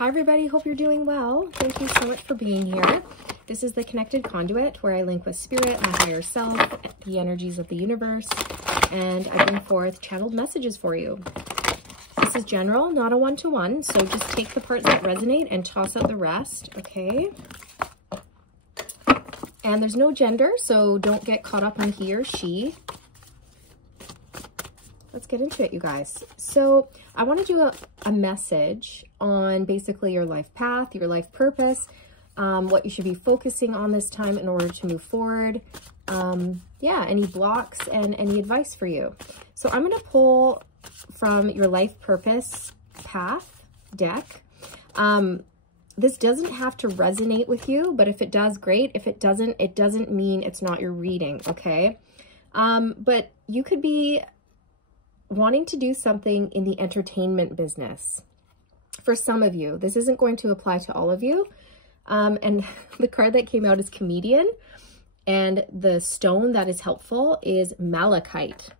Hi everybody, hope you're doing well. Thank you so much for being here. This is the Connected Conduit, where I link with spirit, my higher self, the energies of the universe, and I bring forth channeled messages for you. This is general, not a one-to-one, so just take the parts that resonate and toss out the rest, okay? And there's no gender, so don't get caught up on he or she. Let's get into it, you guys. So I want to do a message on basically your life path, your life purpose, what you should be focusing on this time in order to move forward. Yeah, any blocks and any advice for you. So I'm going to pull from your life purpose path deck. This doesn't have to resonate with you, but if it does, great. If it doesn't mean it's not your reading, okay? But you could be wanting to do something in the entertainment business. For some of you, this isn't going to apply to all of you. And the card that came out is comedian, and the stone that is helpful is malachite.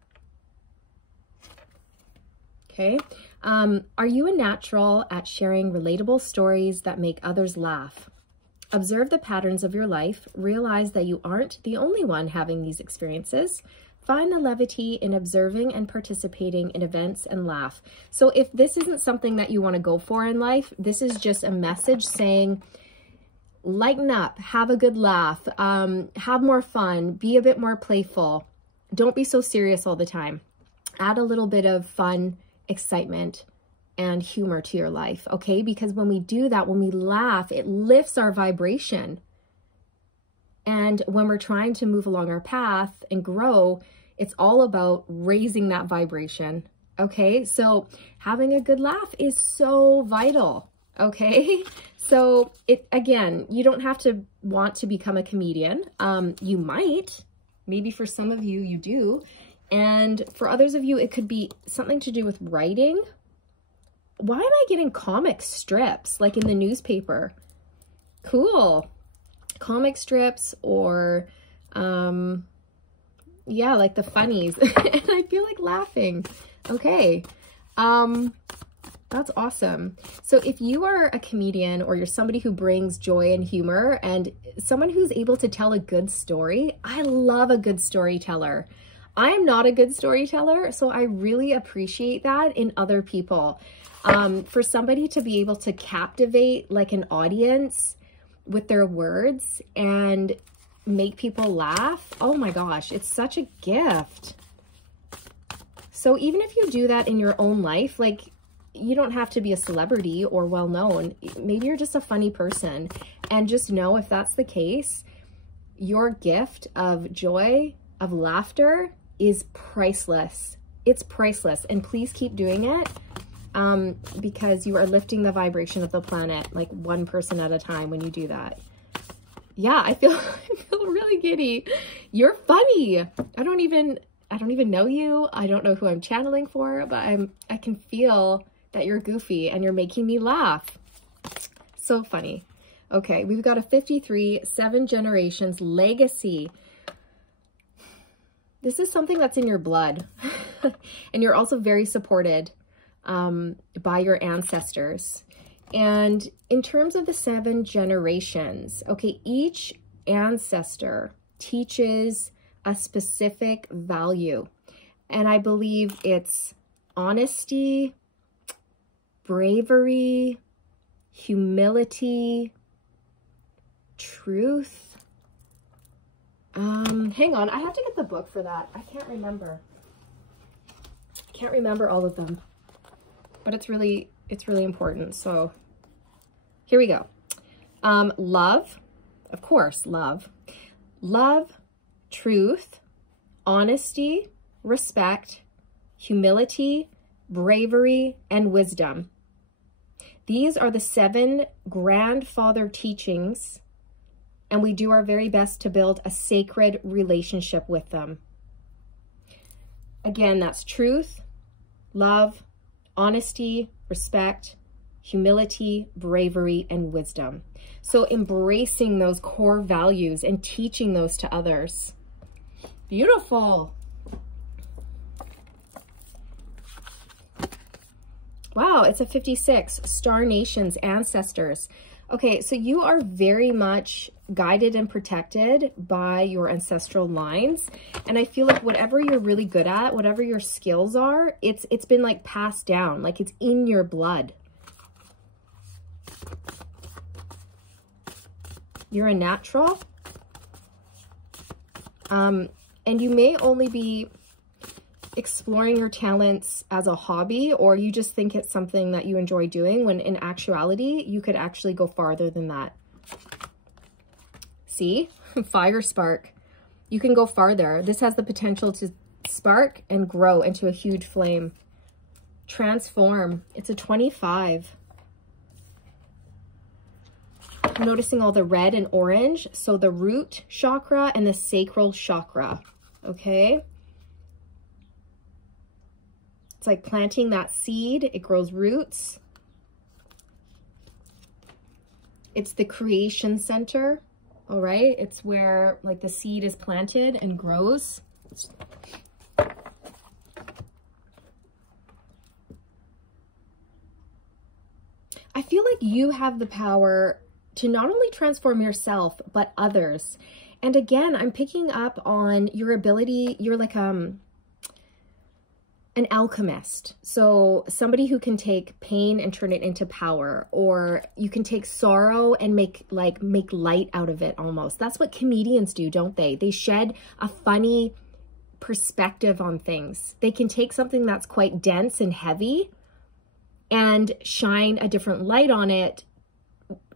Okay. Are you a natural at sharing relatable stories that make others laugh? Observe the patterns of your life. Realize that you aren't the only one having these experiences. Find the levity in observing and participating in events and laugh. So if this isn't something that you want to go for in life, this is just a message saying, lighten up, have a good laugh, have more fun, be a bit more playful. Don't be so serious all the time. Add a little bit of fun, excitement, and humor to your life, okay? Because when we do that, when we laugh, it lifts our vibration. And when we're trying to move along our path and grow, it's all about raising that vibration, okay? So having a good laugh is so vital, okay? So again, you don't have to want to become a comedian. You might, maybe for some of you, you do. And for others of you, it could be something to do with writing. Why am I getting comic strips like in the newspaper? Cool. Comic strips or, yeah, like the funnies. And I feel like laughing. Okay. That's awesome. So if you are a comedian or you're somebody who brings joy and humor and someone who's able to tell a good story, I love a good storyteller. I am not a good storyteller, so I really appreciate that in other people. For somebody to be able to captivate like an audience with their words and make people laugh, oh my gosh, it's such a gift. So even if you do that in your own life, like you don't have to be a celebrity or well-known. Maybe you're just a funny person, and just know if that's the case, your gift of joy, of laughter is priceless. It's priceless, and please keep doing it because you are lifting the vibration of the planet like one person at a time when you do that. Yeah, I feel really giddy. You're funny. I don't even know you. I don't know who I'm channeling for, but I can feel that you're goofy and you're making me laugh. So funny. Okay, we've got a 53, 7 generations legacy. This is something that's in your blood. And you're also very supported by your ancestors. And in terms of the 7 generations, okay, each ancestor teaches a specific value. And I believe it's honesty, bravery, humility, truth. Hang on, I have to get the book for that. I can't remember. I can't remember all of them, but it's really important. So here we go. Love, of course, love, truth, honesty, respect, humility, bravery, and wisdom. These are the 7 grandfather teachings, and we do our very best to build a sacred relationship with them. Again, that's truth, love, honesty, respect, humility, bravery, and wisdom. So embracing those core values and teaching those to others. Beautiful. Wow, it's a 56. Star nations, ancestors. Okay, so you are very much guided and protected by your ancestral lines. And I feel like whatever you're really good at, whatever your skills are, it's been like passed down, like it's in your blood. You're a natural. And you may only be exploring your talents as a hobby, or you just think it's something that you enjoy doing, when in actuality, you could actually go farther than that. See? Fire spark. You can go farther. This has the potential to spark and grow into a huge flame. Transform. It's a 25. I'm noticing all the red and orange. So the root chakra and the sacral chakra. Okay? It's like planting that seed. It grows roots. It's the creation center. All right. It's where like the seed is planted and grows. I feel like you have the power to not only transform yourself, but others. And again, I'm picking up on your ability. You're like, an alchemist. So somebody who can take pain and turn it into power, or you can take sorrow and make light out of it almost. That's what comedians do, don't they? They shed a funny perspective on things. They can take something that's quite dense and heavy and shine a different light on it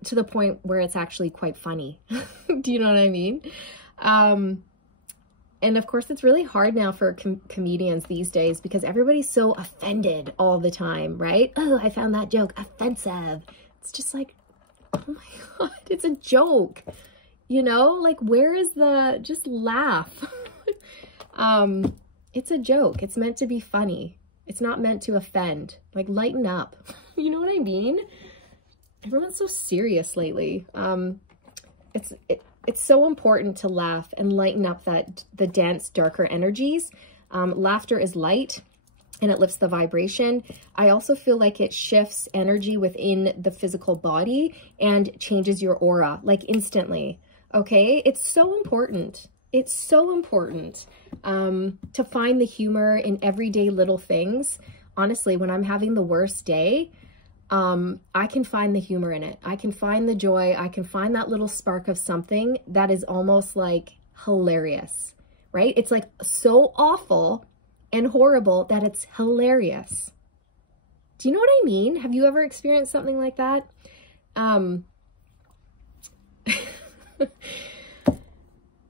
to the point where it's actually quite funny. Do you know what I mean? And of course, it's really hard now for comedians these days because everybody's so offended all the time, right? Oh, I found that joke offensive. It's just like, oh my God, it's a joke. You know, like where is the, just laugh. It's a joke. It's meant to be funny. It's not meant to offend. Like lighten up. You know what I mean? Everyone's so serious lately. It's so important to laugh and lighten up the dense, darker energies. Laughter is light and it lifts the vibration. I also feel like it shifts energy within the physical body and changes your aura like instantly. Okay, it's so important. It's so important to find the humor in everyday little things. Honestly, when I'm having the worst day, I can find the humor in it. I can find the joy. I can find that little spark of something that is almost like hilarious, right? It's like so awful and horrible that it's hilarious. Do you know what I mean? Have you ever experienced something like that?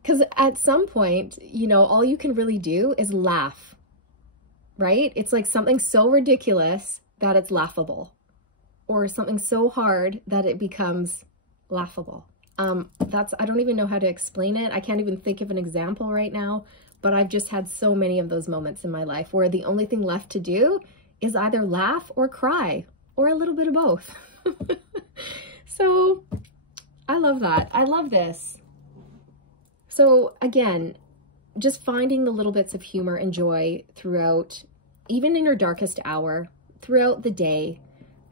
Because at some point, you know, all you can really do is laugh, right? It's like something so ridiculous that it's laughable. Or something so hard that it becomes laughable. I don't even know how to explain it. I can't even think of an example right now, but I've just had so many of those moments in my life where the only thing left to do is either laugh or cry, or a little bit of both. So I love that. I love this. So again, just finding the little bits of humor and joy throughout, even in your darkest hour, throughout the day.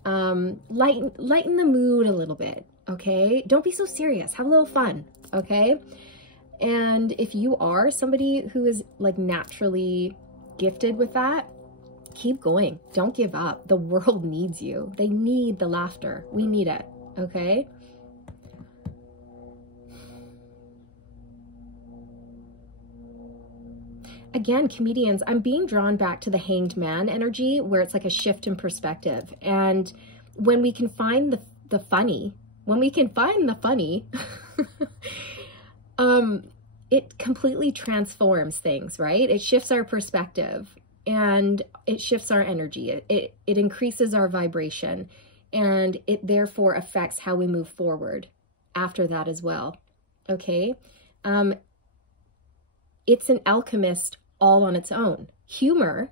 Lighten the mood a little bit, okay? Don't be so serious. Have a little fun, okay? And if you are somebody who is like naturally gifted with that, keep going. Don't give up. The world needs you. They need the laughter. We need it, okay? Again, comedians, I'm being drawn back to the Hanged Man energy where it's like a shift in perspective. And when we can find the funny, it completely transforms things, right? It shifts our perspective and it shifts our energy. It increases our vibration and it therefore affects how we move forward after that as well, okay? It's an alchemist all on its own. Humor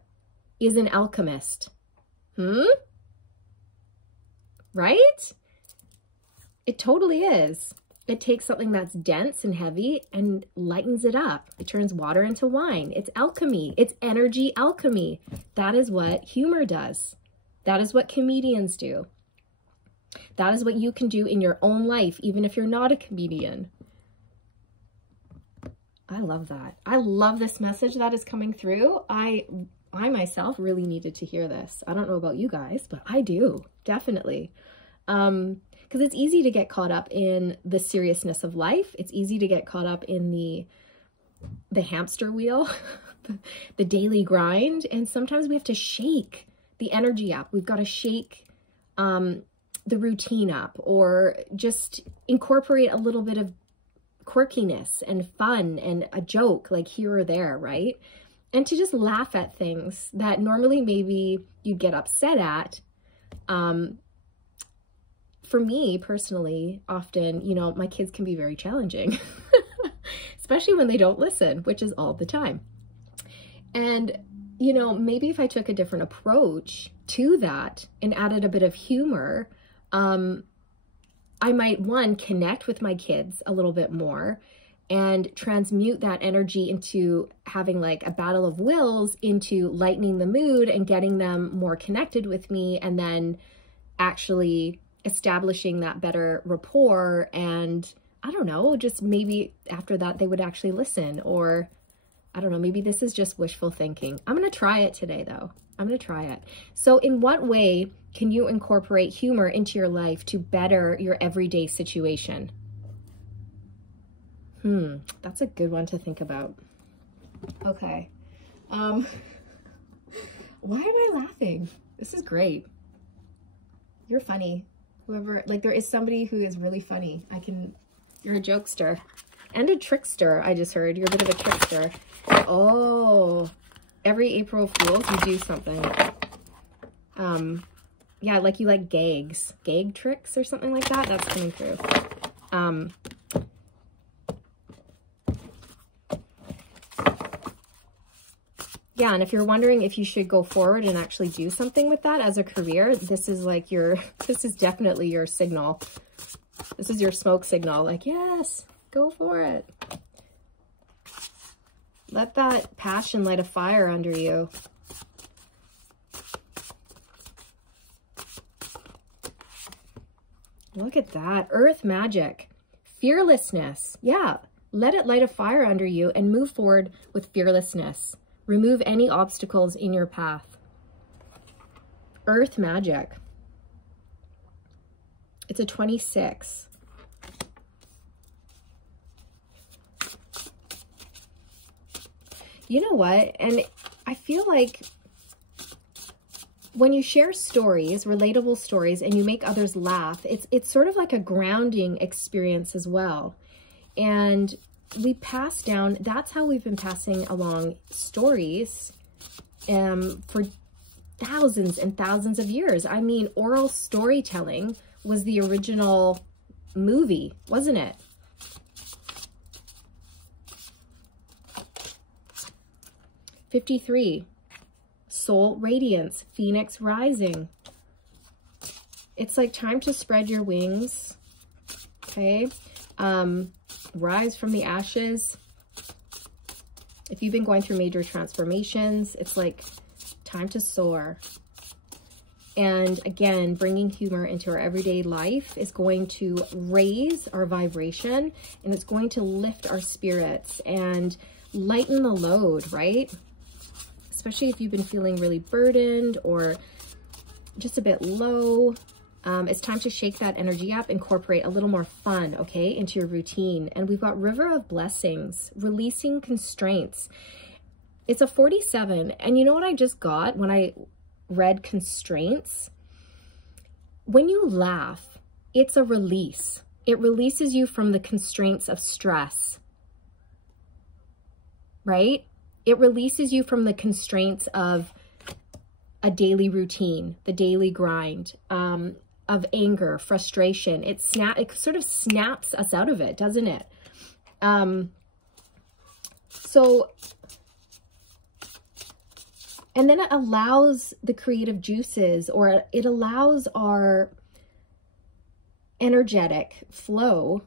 is an alchemist. Right? It totally is. It takes something that's dense and heavy and lightens it up. It turns water into wine. It's alchemy. It's energy alchemy. That is what humor does. That is what comedians do. That is what you can do in your own life, even if you're not a comedian. I love that. I love this message that is coming through. I myself really needed to hear this. I don't know about you guys, but I do, definitely. Because it's easy to get caught up in the seriousness of life. It's easy to get caught up in the hamster wheel, the daily grind. And sometimes we have to shake the energy up. We've got to shake the routine up, or just incorporate a little bit of quirkiness and fun and a joke, like here or there, right? And to just laugh at things that normally maybe you'd get upset at. For me personally, often, you know, my kids can be very challenging, especially when they don't listen, which is all the time. And, you know, maybe if I took a different approach to that and added a bit of humor, I might, one, connect with my kids a little bit more and transmute that energy into having like a battle of wills into lightening the mood and getting them more connected with me, and then actually establishing that better rapport. And I don't know, just maybe after that they would actually listen, or I don't know, maybe this is just wishful thinking. I'm going to try it today though. I'm going to try it. So in what way can you incorporate humor into your life to better your everyday situation? That's a good one to think about. Okay. Why am I laughing? This is great. You're funny. Whoever, like, there is somebody who is really funny. You're a jokester and a trickster. I just heard you're a bit of a trickster. Oh, every April Fool's you do something. Yeah, like you like gags, gag tricks or something like that. That's coming through. Yeah, and if you're wondering if you should go forward and actually do something with that as a career, this is like this is definitely your signal. This is your smoke signal. Like, yes, go for it. Let that passion light a fire under you. Look at that. Earth magic. Fearlessness. Yeah. Let it light a fire under you and move forward with fearlessness. Remove any obstacles in your path. Earth magic. It's a 26. You know what? And I feel like when you share stories, relatable stories, and you make others laugh, it's sort of like a grounding experience as well. And we pass down, that's how we've been passing along stories for thousands and thousands of years. I mean, oral storytelling was the original movie, wasn't it? '53, soul radiance, phoenix rising. It's like time to spread your wings, okay? Rise from the ashes. If you've been going through major transformations, it's like time to soar. And again, bringing humor into our everyday life is going to raise our vibration, and it's going to lift our spirits and lighten the load, right? Especially if you've been feeling really burdened or just a bit low. It's time to shake that energy up, incorporate a little more fun, okay, into your routine. And we've got River of Blessings, releasing constraints. It's a 47. And you know what I just got when I read constraints? When you laugh, it's a release. It releases you from the constraints of stress, right? It releases you from the constraints of a daily routine, the daily grind, of anger, frustration. It sort of snaps us out of it, doesn't it? And then it allows the creative juices, or it allows our energetic flow,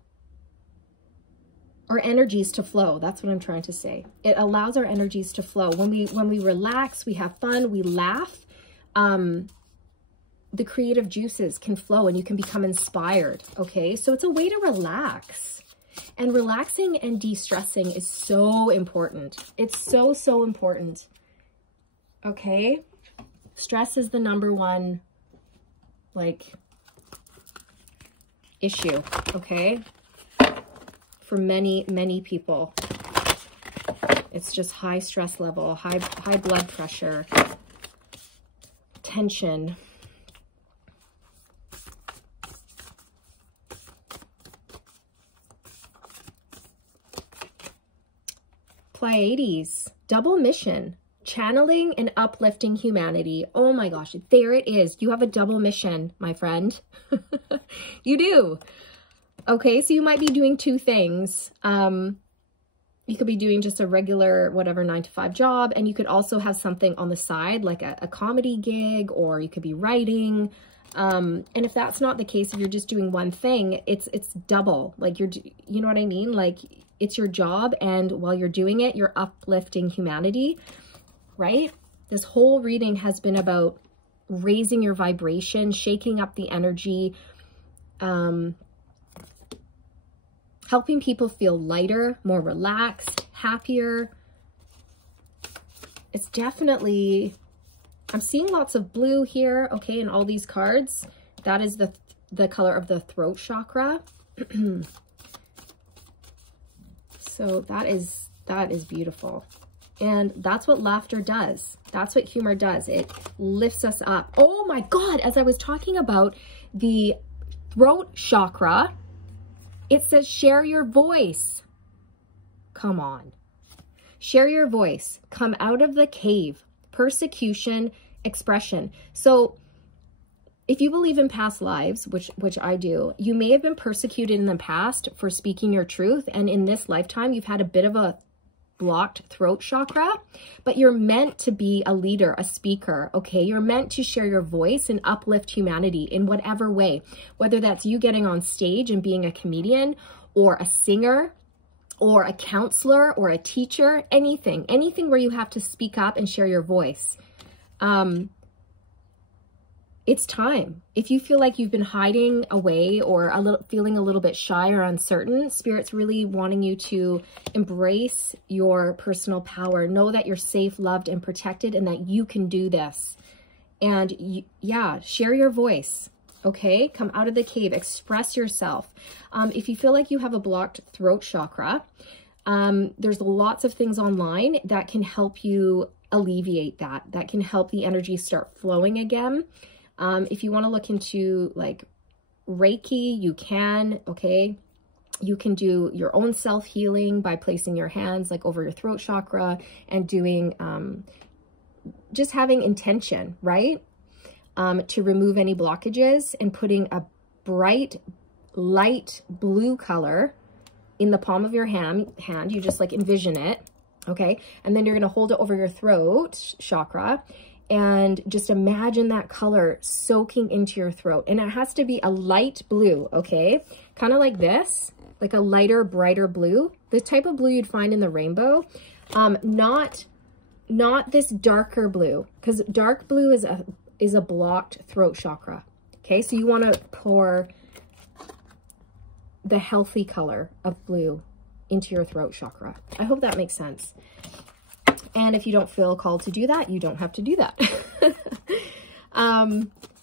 our energies to flow. That's what I'm trying to say. It allows our energies to flow. When we relax, we have fun, we laugh. the creative juices can flow and you can become inspired, okay? So it's a way to relax. And relaxing and de-stressing is so important. It's so, so important, okay? Stress is the #1, like, issue, okay? For many, many people. It's just high stress level, high blood pressure, tension. Pleiades, double mission, channeling and uplifting humanity. Oh my gosh, there it is. You have a double mission, my friend. You do. Okay, so you might be doing 2 things. You could be doing just a regular, whatever, 9-to-5 job, and you could also have something on the side, like a comedy gig, or you could be writing. And if that's not the case, if you're just doing one thing, it's double. Like you know what I mean? Like it's your job, and while you're doing it, you're uplifting humanity, right? This whole reading has been about raising your vibration, shaking up the energy, helping people feel lighter, more relaxed, happier. It's definitely, I'm seeing lots of blue here, okay, in all these cards. That is the color of the throat chakra. So that is beautiful. And that's what laughter does. That's what humor does. It lifts us up. Oh my God, as I was talking about the throat chakra, it says share your voice. Come on. Share your voice. Come out of the cave. Persecution, expression. So if you believe in past lives, which I do, you may have been persecuted in the past for speaking your truth. And in this lifetime, you've had a bit of a blocked throat chakra, but you're meant to be a leader, a speaker, okay? You're meant to share your voice and uplift humanity in whatever way, whether that's you getting on stage and being a comedian or a singer or a counselor or a teacher, anything where you have to speak up and share your voice. It's time. If you feel like you've been hiding away or feeling a little bit shy or uncertain, Spirit's really wanting you to embrace your personal power. Know that you're safe, loved, and protected, and that you can do this. And yeah, share your voice, okay? Come out of the cave, express yourself. If you feel like you have a blocked throat chakra, there's lots of things online that can help you alleviate that can help the energy start flowing again. If you want to look into like Reiki, you can, okay? You can do your own self-healing by placing your hands like over your throat chakra and doing, just having intention, right? To remove any blockages and putting a bright, light blue color in the palm of your hand. You just like envision it, okay? And then you're going to hold it over your throat chakra and just imagine that color soaking into your throat. And it has to be a light blue, okay? Kind of like this, like a lighter, brighter blue. The type of blue you'd find in the rainbow. Not this darker blue, because dark blue is a blocked throat chakra. Okay, so you want to pour the healthy color of blue into your throat chakra. I hope that makes sense. And if you don't feel called to do that, you don't have to do that.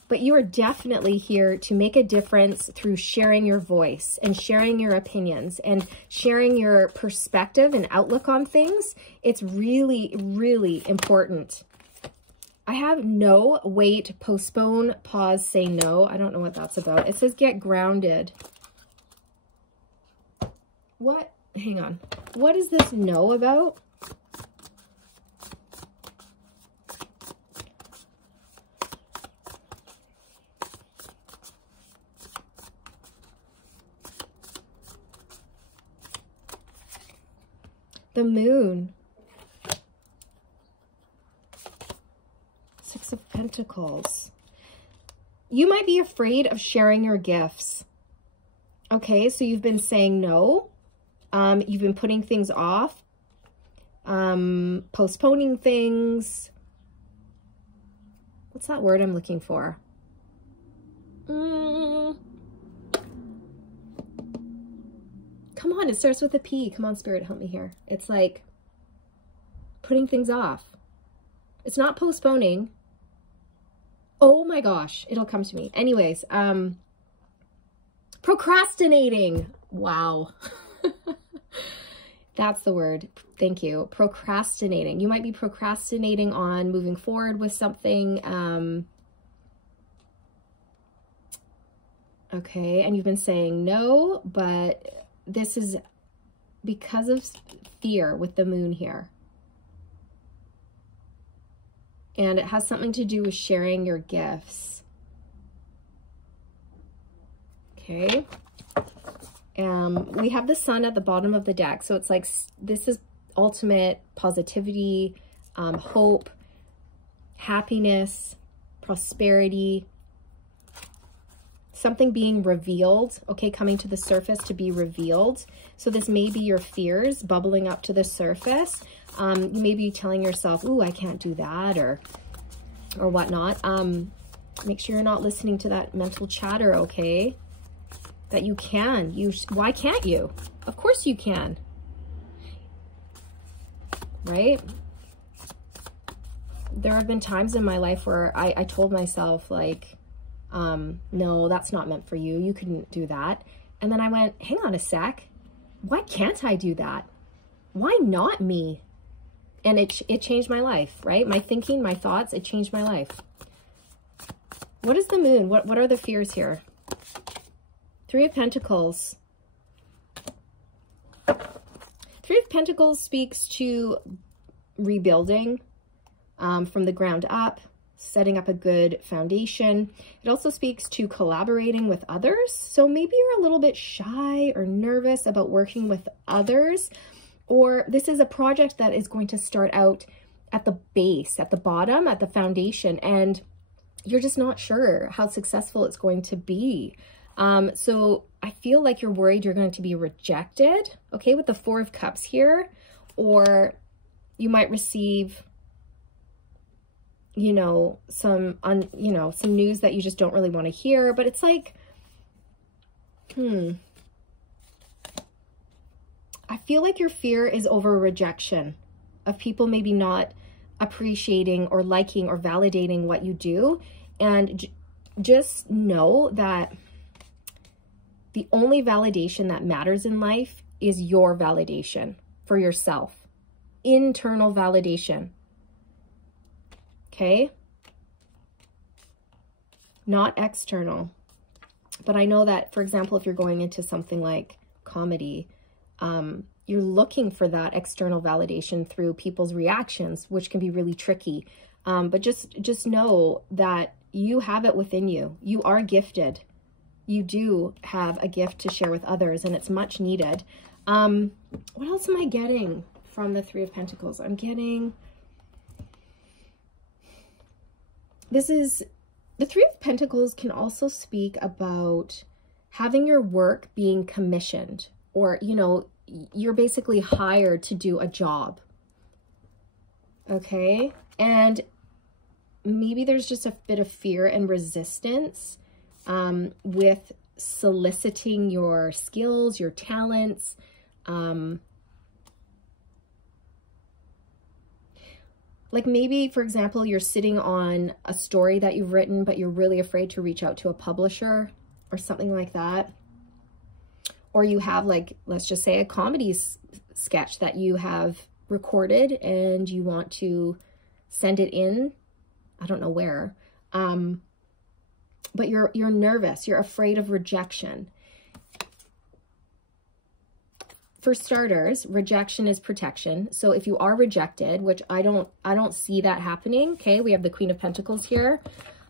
But you are definitely here to make a difference through sharing your voice and sharing your opinions and sharing your perspective and outlook on things. It's really, really important. I have no, wait, postpone, pause, say no. I don't know what that's about. It says get grounded. What? Hang on. What is this no about? The moon. Six of Pentacles. You might be afraid of sharing your gifts. Okay, so you've been saying no. You've been putting things off. Postponing things. What's that word I'm looking for? Come on, it starts with a P. Come on, Spirit, help me here. It's like putting things off. It's not postponing. Oh my gosh, it'll come to me. Anyways, procrastinating. Wow. That's the word. Thank you. Procrastinating. You might be procrastinating on moving forward with something. Okay, and you've been saying no, but this is because of fear with the moon here. And it has something to do with sharing your gifts. Okay. We have the sun at the bottom of the deck. So it's like, this is ultimate positivity, hope, happiness, prosperity, something being revealed, okay, coming to the surface to be revealed. So this may be your fears bubbling up to the surface. You may be telling yourself, ooh, I can't do that, or whatnot. Make sure you're not listening to that mental chatter, okay? That you can. Why can't you? Of course you can. Right? There have been times in my life where I told myself, like, no, that's not meant for you. You couldn't do that. And then I went, hang on a sec. Why can't I do that? Why not me? And it changed my life, right? My thinking, my thoughts, it changed my life. What is the moon? What are the fears here? Three of Pentacles. Three of Pentacles speaks to rebuilding from the ground up, setting up a good foundation. It also speaks to collaborating with others. So maybe you're a little bit shy or nervous about working with others, or this is a project that is going to start out at the base, at the bottom, at the foundation, and you're just not sure how successful it's going to be. So I feel like you're worried you're going to be rejected, okay, with the Four of Cups here, or you might receive, you know, some news that you just don't really want to hear, but it's like, I feel like your fear is over rejection of people maybe not appreciating or liking or validating what you do. And just know that the only validation that matters in life is your validation for yourself. Internal validation. Okay? Not external. But I know that, for example, if you're going into something like comedy, you're looking for that external validation through people's reactions, which can be really tricky. But just know that you have it within you. You are gifted. You do have a gift to share with others, and it's much needed. What else am I getting from the Three of Pentacles? I'm getting, the Three of Pentacles can also speak about having your work being commissioned, or, you know, you're basically hired to do a job. Okay? And maybe there's just a bit of fear and resistance with soliciting your skills, your talents. Like maybe, for example, you're sitting on a story that you've written, but you're really afraid to reach out to a publisher or something like that. Or you have, like, let's just say a comedy sketch that you have recorded and you want to send it in. I don't know where. But you're nervous. You're afraid of rejection. For starters, rejection is protection. So if you are rejected, which I don't see that happening. Okay, we have the Queen of Pentacles here.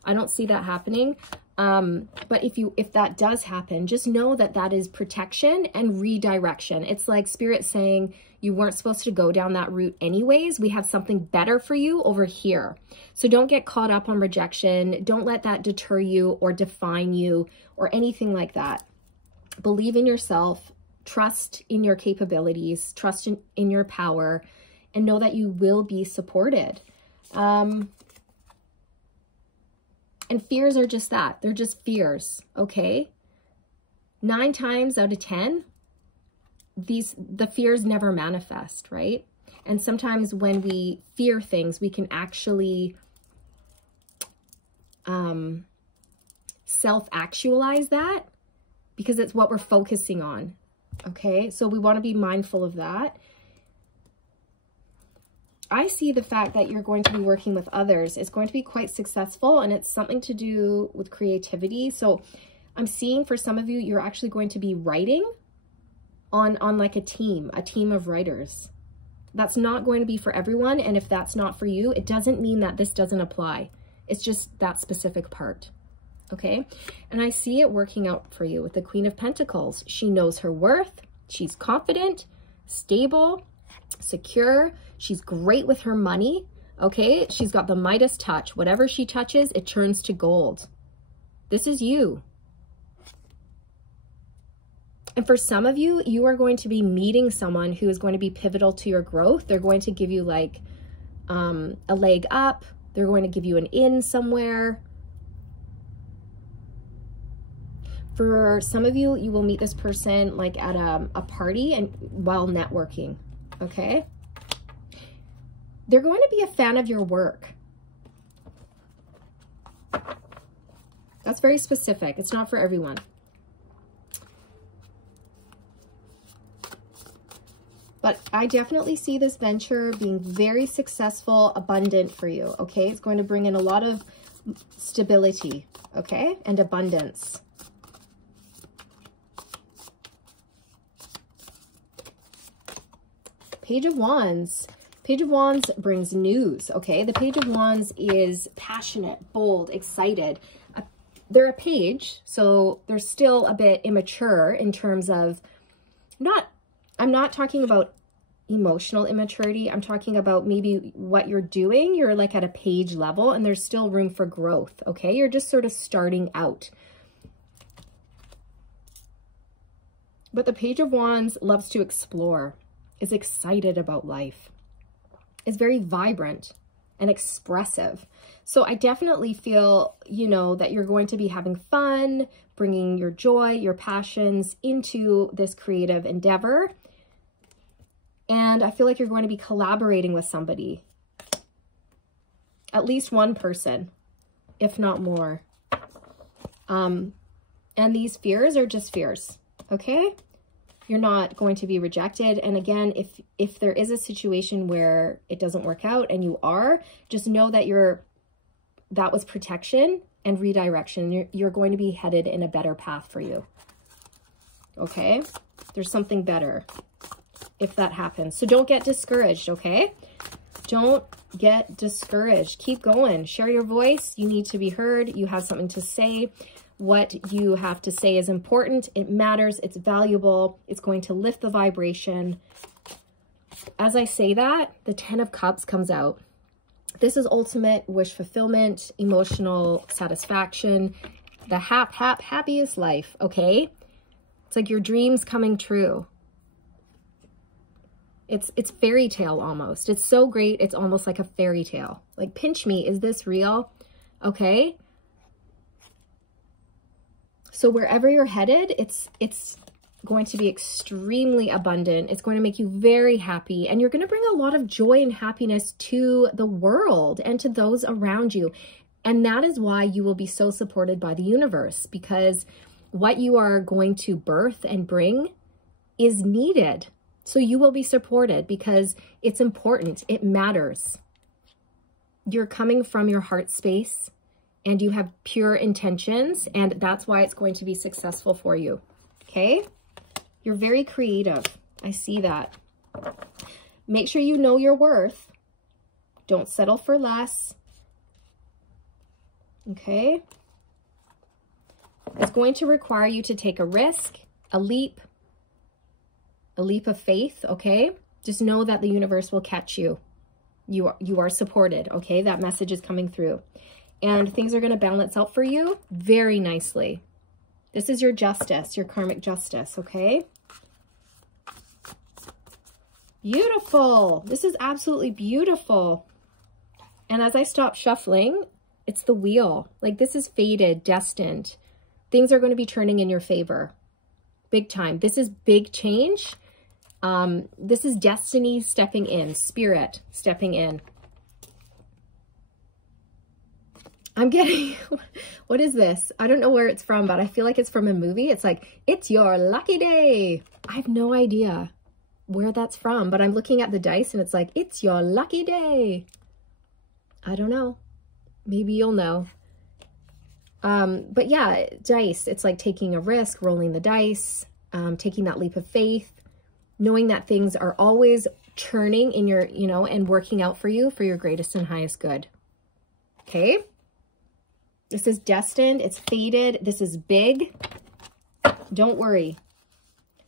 I don't see that happening. But if that does happen, just know that that is protection and redirection. It's like Spirit saying you weren't supposed to go down that route anyways. We have something better for you over here. So don't get caught up on rejection. Don't let that deter you or define you or anything like that. Believe in yourself, trust in your capabilities, trust in your power, and know that you will be supported. And fears are just that. They're just fears, okay? 9 times out of 10, the fears never manifest, right? And sometimes when we fear things, we can actually self-actualize that because it's what we're focusing on. Okay, so we want to be mindful of that. I see the fact that you're going to be working with others. It's going to be quite successful, and it's something to do with creativity. So I'm seeing for some of you, you're actually going to be writing on like a team of writers. That's not going to be for everyone. And if that's not for you, it doesn't mean that this doesn't apply. It's just that specific part. Okay. And I see it working out for you with the Queen of Pentacles. She knows her worth. She's confident, stable, secure. She's great with her money. Okay. She's got the Midas touch. Whatever she touches, it turns to gold. This is you. And for some of you, you are going to be meeting someone who is going to be pivotal to your growth. They're going to give you like a leg up. They're going to give you an in somewhere. For some of you, you will meet this person like at a party and while networking, okay? They're going to be a fan of your work. That's very specific. It's not for everyone. But I definitely see this venture being very successful, abundant for you, okay? It's going to bring in a lot of stability, okay? And abundance. Page of Wands. Page of Wands brings news, okay? The Page of Wands is passionate, bold, excited. They're a page, so they're still a bit immature in terms of I'm not talking about emotional immaturity. I'm talking about maybe what you're doing. You're like at a page level and there's still room for growth, okay? You're just sort of starting out. But the Page of Wands loves to explore, is excited about life, is very vibrant and expressive. So I definitely feel, you know, that you're going to be having fun, bringing your joy, your passions into this creative endeavor. And I feel like you're going to be collaborating with somebody, at least one person, if not more. And these fears are just fears, okay? You're not going to be rejected. And again, if there is a situation where it doesn't work out and you are, just know that that was protection and redirection. You're going to be headed in a better path for you, okay? There's something better if that happens. So don't get discouraged, okay? Don't get discouraged. Keep going. Share your voice. You need to be heard. You have something to say. What you have to say is important. It matters. It's valuable. It's going to lift the vibration. As I say that, the 10 of Cups comes out. This is ultimate wish fulfillment, emotional satisfaction, the happiest life, okay? It's like your dreams coming true. It's fairy tale almost. It's so great. It's almost like a fairy tale. Like, pinch me. Is this real? Okay. So wherever you're headed, it's going to be extremely abundant. It's going to make you very happy. And you're going to bring a lot of joy and happiness to the world and to those around you. And that is why you will be so supported by the universe, because what you are going to birth and bring is needed. So you will be supported because it's important. It matters. You're coming from your heart space and you have pure intentions, and that's why it's going to be successful for you. Okay? You're very creative. I see that. Make sure you know your worth. Don't settle for less. Okay? It's going to require you to take a risk, a leap of faith, okay? Just know that the universe will catch you. You are supported, okay? That message is coming through. And things are going to balance out for you very nicely. This is your justice, your karmic justice, okay? Beautiful. This is absolutely beautiful. And as I stop shuffling, it's the wheel. Like, this is fated, destined. Things are going to be turning in your favor. Big time. This is big change. This is destiny stepping in, spirit stepping in. I'm getting, what is this? I don't know where it's from, but I feel like it's from a movie. It's like, it's your lucky day. I have no idea where that's from, but I'm looking at the dice and it's like, it's your lucky day. I don't know. Maybe you'll know. But yeah, dice, it's like taking a risk, rolling the dice, taking that leap of faith, knowing that things are always turning in your, you know, and working out for you for your greatest and highest good. Okay. This is destined. It's fated. This is big. Don't worry.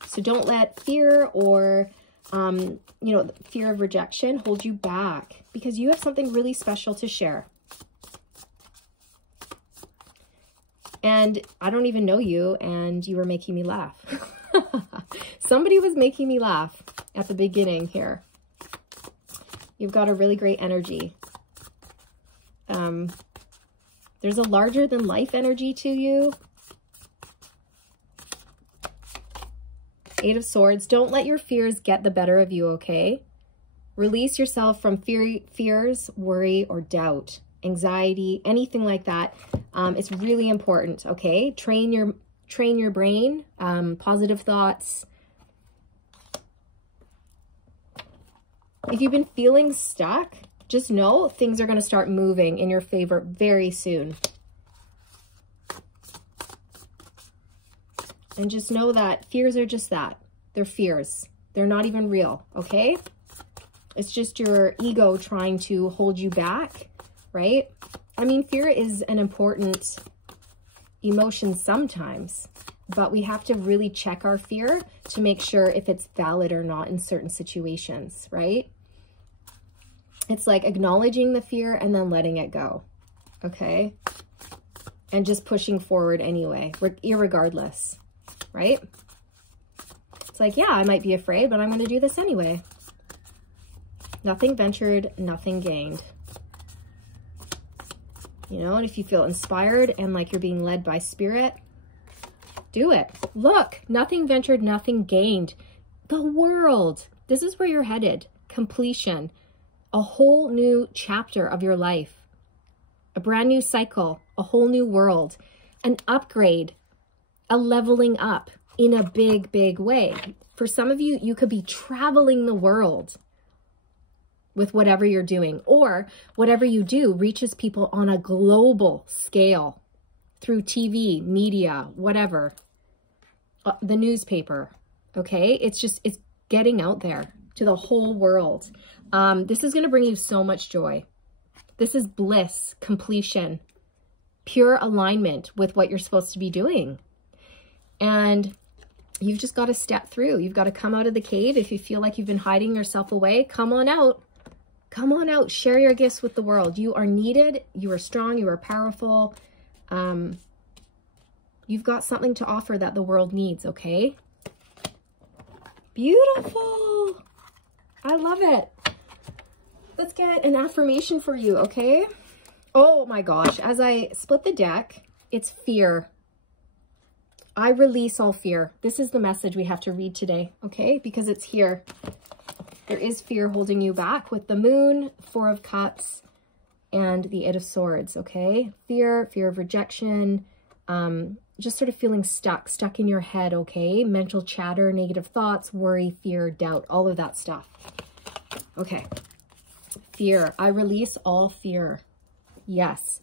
So don't let fear or, you know, fear of rejection hold you back, because you have something really special to share. And I don't even know you, and you were making me laugh. Somebody was making me laugh at the beginning here. You've got a really great energy. There's a larger than life energy to you. Eight of Swords. Don't let your fears get the better of you, okay? Release yourself from fears, worry, or doubt, anxiety, anything like that. It's really important, okay? Train your brain, positive thoughts. If you've been feeling stuck, just know things are going to start moving in your favor very soon. And just know that fears are just that. They're fears. They're not even real, okay? It's just your ego trying to hold you back, right? I mean, fear is an important emotion sometimes, but we have to really check our fear to make sure if it's valid or not in certain situations, right? It's like acknowledging the fear and then letting it go, okay? And just pushing forward anyway, irregardless, right? It's like, yeah, I might be afraid, but I'm going to do this anyway. Nothing ventured, nothing gained. You know, and if you feel inspired and like you're being led by spirit, do it. Look, nothing ventured, nothing gained. The world. This is where you're headed. Completion. A whole new chapter of your life. A brand new cycle. A whole new world. An upgrade. A leveling up in a big, big way. For some of you, you could be traveling the world with whatever you're doing, or whatever you do reaches people on a global scale through TV, media, whatever, the newspaper, okay? It's getting out there to the whole world. This is going to bring you so much joy. This is bliss, completion, pure alignment with what you're supposed to be doing. And you've just got to step through. You've got to come out of the cave. If you feel like you've been hiding yourself away, come on out. Come on out. Share your gifts with the world. You are needed. You are strong. You are powerful. You've got something to offer that the world needs, okay? Beautiful. I love it. Let's get an affirmation for you, okay? Oh my gosh. As I split the deck, it's fear. I release all fear. This is the message we have to read today, okay? Because it's here. There is fear holding you back with the Moon, Four of Cups, and the Eight of Swords, okay? Fear of rejection, just sort of feeling stuck in your head, okay? Mental chatter, negative thoughts, worry, fear, doubt, all of that stuff. Okay. Fear. I release all fear. Yes.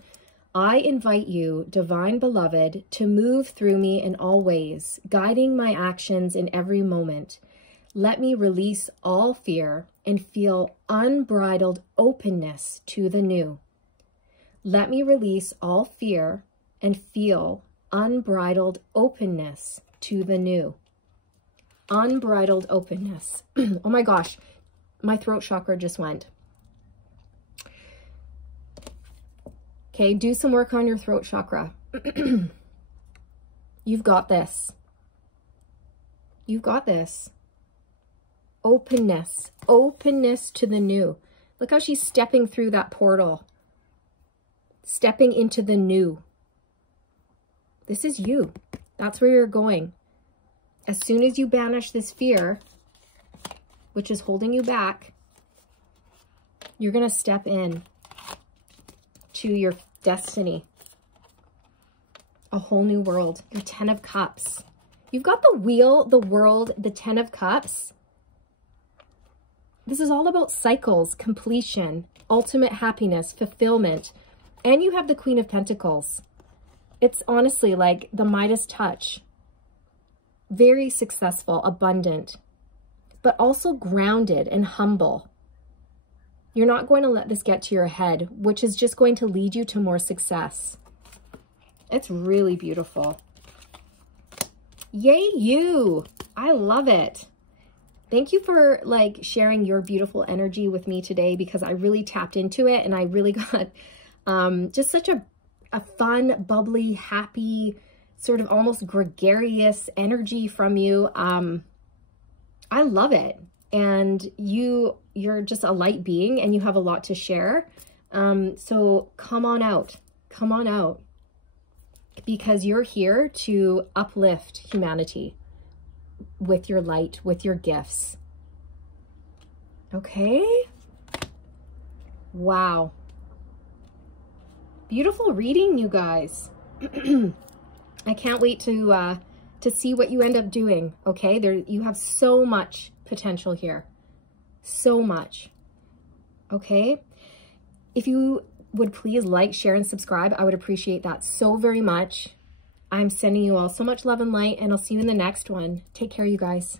I invite you, Divine Beloved, to move through me in all ways, guiding my actions in every moment. Let me release all fear and feel unbridled openness to the new. Let me release all fear and feel unbridled openness to the new. Unbridled openness. Oh my gosh, my throat chakra just went. Okay, do some work on your throat chakra. You've got this. You've got this. Openness. Openness to the new. Look how she's stepping through that portal. Stepping into the new. This is you. That's where you're going. As soon as you banish this fear, which is holding you back, you're going to step in to your destiny. A whole new world. Your 10 of Cups. You've got the Wheel, the World, the 10 of Cups. This is all about cycles, completion, ultimate happiness, fulfillment. And you have the Queen of Pentacles. It's honestly like the Midas touch. Very successful, abundant, but also grounded and humble. You're not going to let this get to your head, which is just going to lead you to more success. It's really beautiful. Yay, you! I love it. Thank you for like sharing your beautiful energy with me today, because I really tapped into it and I really got just such a fun, bubbly, happy, sort of almost gregarious energy from you. I love it. And you're just a light being and you have a lot to share. So come on out, because you're here to uplift humanity with your light, with your gifts. Okay. Wow. Beautiful reading, you guys. I can't wait to see what you end up doing. Okay. You have so much potential here. So much. Okay. If you would please like, share, and subscribe, I would appreciate that so very much. I'm sending you all so much love and light, and I'll see you in the next one. Take care, you guys.